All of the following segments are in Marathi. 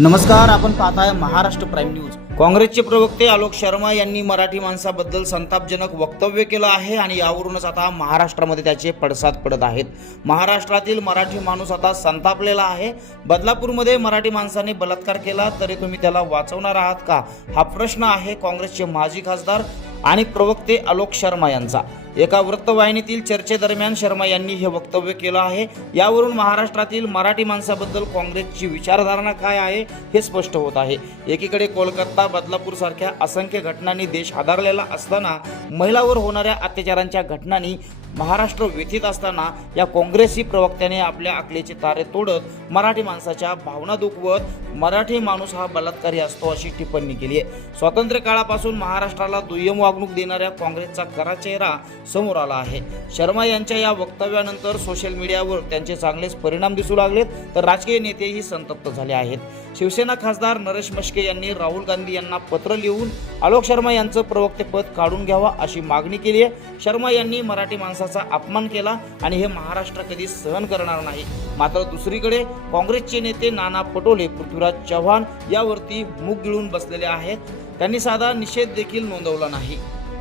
नमस्कार आपण पाहताय महाराष्ट्र प्राईम न्यूज. काँग्रेसचे प्रवक्ते आलोक शर्मा यांनी मराठी माणसाबद्दल संतापजनक वक्तव्य केलं आहे आणि यावरूनच आता महाराष्ट्रामध्ये त्याचे पडसाद पडत आहेत. महाराष्ट्रातील मराठी माणूस आता संतापलेला आहे. बदलापूरमध्ये मराठी माणसाने बलात्कार केला तरी तुम्ही त्याला वाचवणार आहात का? हा प्रश्न आहे काँग्रेसचे माजी खासदार आणि प्रवक्ते आलोक शर्मा यांचा. एका वृत्तवाहिनीतील चर्चेदरम्यान शर्मा यांनी हे वक्तव्य केलं आहे. यावरून महाराष्ट्रातील मराठी माणसाबद्दल काँग्रेसची विचारधारणा काय आहे हे स्पष्ट होत आहे. एकीकडे कोलकाता बदलापूर सारख्या असंख्य घटनांनी देश हादरलेला असताना महिलावर होणाऱ्या अत्याचारांच्या घटनांनी महाराष्ट्र व्यथित असताना या काँग्रेसी प्रवक्त्याने आपल्या अकलेचे तारे तोडत मराठी माणसाच्या भावना दुखवत मराठी माणूस हा बलात्कारी असतो अशी टिप्पणी केली आहे. स्वातंत्र्य काळापासून महाराष्ट्राला दुय्यम वागणूक देणाऱ्या काँग्रेसचा खरा चेहरा समोर आला आहे. शर्मा यांच्या या वक्तव्यानंतर सोशल मीडियावर त्यांचे चांगलेच परिणाम दिसू लागलेत. तर राजकीय नेतेही संतप्त झाले आहेत. शिवसेना खासदार नरेश मश्के यांनी राहुल गांधी यांना पत्र लिहून आलोक शर्मा यांचं प्रवक्तेपद काढून घ्यावा अशी मागणी केली आहे. शर्मा यांनी मराठी माणसाचा अपमान केला आणि हे महाराष्ट्र कधी सहन करणार नाही. मात्र दुसरीकडे काँग्रेसचे नेते नाना पटोले पृथ्वीराज चव्हाण यावरती मूग गिळून बसलेले आहेत. त्यांनी साधा निषेध देखील नोंदवला नाही.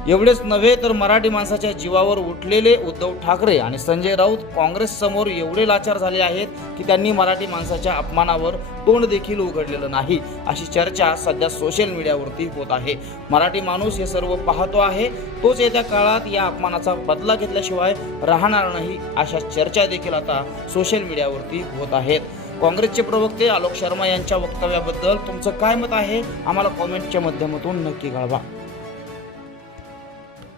एवढेच नव्हे तर मराठी माणसाच्या जीवावर उठलेले उद्धव ठाकरे आणि संजय राऊत काँग्रेससमोर एवढे लाचार झाले आहेत की त्यांनी मराठी माणसाच्या अपमानावर तोंड देखील उघडलेलं नाही. अशी चर्चा सध्या सोशल मीडियावरती होत आहे. मराठी माणूस हे सर्व पाहतो आहे. तोच येत्या काळात या अपमानाचा बदला घेतल्याशिवाय राहणार नाही अशा चर्चा देखील आता सोशल मीडियावरती होत आहेत. काँग्रेसचे प्रवक्ते आलोक शर्मा यांच्या वक्तव्याबद्दल तुमचं काय मत आहे? आम्हाला कॉमेंटच्या माध्यमातून नक्की कळवा.